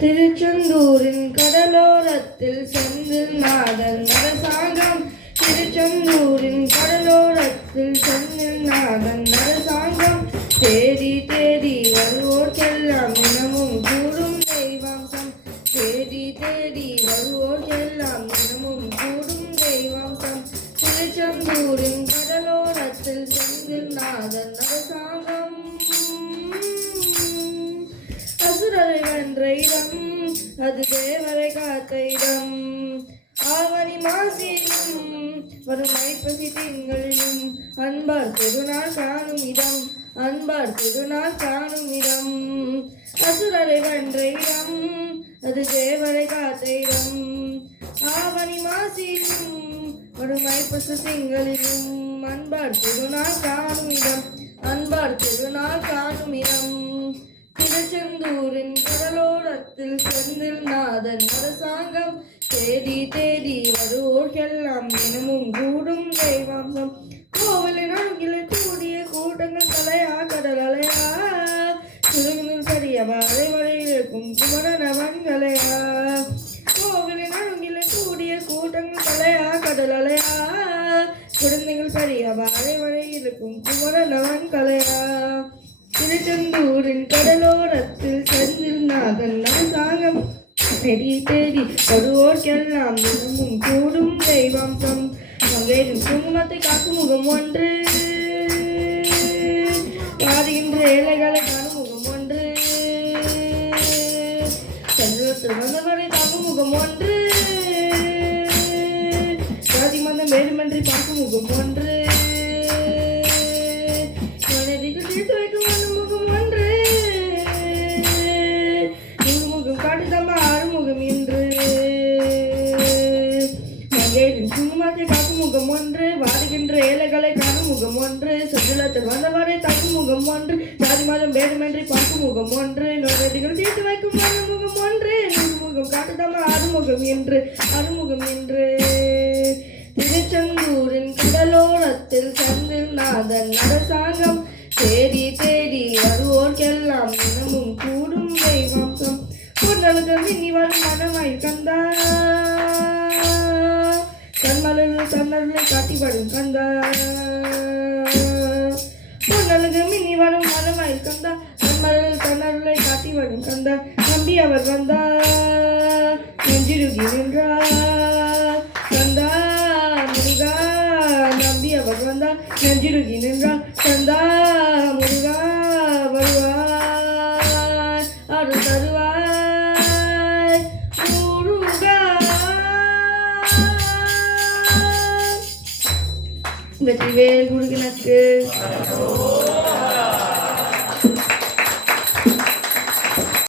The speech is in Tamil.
திருச்செந்தூரின் கடலோரத்தில் செந்தில் நாதன் அரசாங்கம். திருச்செந்தூரின் கடலோரத்தில் செந்தில் நாதன் அரசாங்கம். தேடி தேடி வருவோர்க்கெல்லாம் தினமும் கூடும் தெய்வாம்சம். தேடி தேடி வருவோர்க்கெல்லாம் தினமும் கூடும் தெய்வாம்சம். திருச்செந்தூரின் கடலோரத்தில் செந்தில் நாதன் அரசாங்கம். அசுரரை வென்ற இடம் அது தேவரை காத்த இடம். ஆவணி மாசிலும் வரும் ஐப்பசி திங்களிலும் அன்பார் திருநாள் காணும் இடம். அன்பார் திருநாள் காணும் இடம். அசுரரை வென்ற இடம் அது தேவரை காத்த இடம். ஆவணி மாசிலும் வரும் ஐப்பசி திங்களிலும் அன்பார் திருநாள் காணும் இடம். அன்பார் திருநாள் காணும் இடம். திருச்செந்தூரின் கடலோரத்தில் செந்தில் நாதன் அரசாங்கம். தேடி தேடி வருவோர்க்கெல்லாம் தினமும் கூடும் தெய்வாம்சம். கோவிலின் அருகிலே கூடிய கூட்டங்கள் கலையா கடல் அலையா. சுருங்கில் சரியவா அலைவழியில் இருக்கும் குமரனவன் கலையா. கோவிலின் அருகிலே கூடிய கூட்டங்கள் கலையா கடல் அலையா. குழந்தைகள் பெரியவா அலைவழியில் இருக்கும் குமரனவன் கலையா. திருச்செந்தூரின் கடலோரத்தில் செந்தில் நாதன் அரசாங்கம். தேடி தேடி வருவோர்க்கெல்லாம் தினமும் கூடும் தெய்வாம்சம். மங்கையின் குங்குமத்தை காக்கும் முகம் ஒன்று. பாடுகின்ற ஏழைகளை காணும் முகம் ஒன்று. செல்வத்தில் வந்தவரை தாக்கும் முகம் ஒன்று. ஜாதி மதம் வேறுமன்றி பார்க்கும் முகம் ஒன்று. தீர்த்து வைக்கும் முகம் ஒன்று. முகம் காட்டுதம்மா ஆறுமுகம் என்று. மங்கையின் குங்குமத்தை காக்கும் முகம் ஒன்று. வாடுகின்ற ஏழைகளை காணும் முகம் ஒன்று. சுற்றுலத்தில் வந்தவரை தாக்கும் முகம் ஒன்று. ஜாதி மதம் வேண்டுமென்றி பார்க்கும் முகம் ஒன்று. நோயடிகள் தீர்த்து வைக்கும் முகம் ஒன்று. முகம் காட்டுதம்மா ஆறுமுகம் என்று. அறுமுகம் என்று. திருச்செந்தூரின் கடலோரத்தில் செந்தில் நாதன் அரசாங்கம். தேடி தேடி வருவோர்க்கெல்லாம் தினமும் கூடும் தெய்வாம்சம். பொன்னழுக மின்னி வரும் மனமாய் கந்தா. கண்மலர்கள் தன்னர்களை காட்டி வரும் கந்தா. பொன்னழுக மின்னி வரும் மனமாய் கந்தா. கண்மலர்கள் தன்னர்களை காட்டி வரும் கந்தா. நம்பி அவர் வந்தா நெஞ்சிருகி நின்றார் கந்தா முருகா. நம்பி அவர் வந்தா நெஞ்சிருகி நின்றார் கந்தா முருகா. வருவாய் அருள் தருவாய் முருகா. வெற்றிவேல் முருகனுக்கு.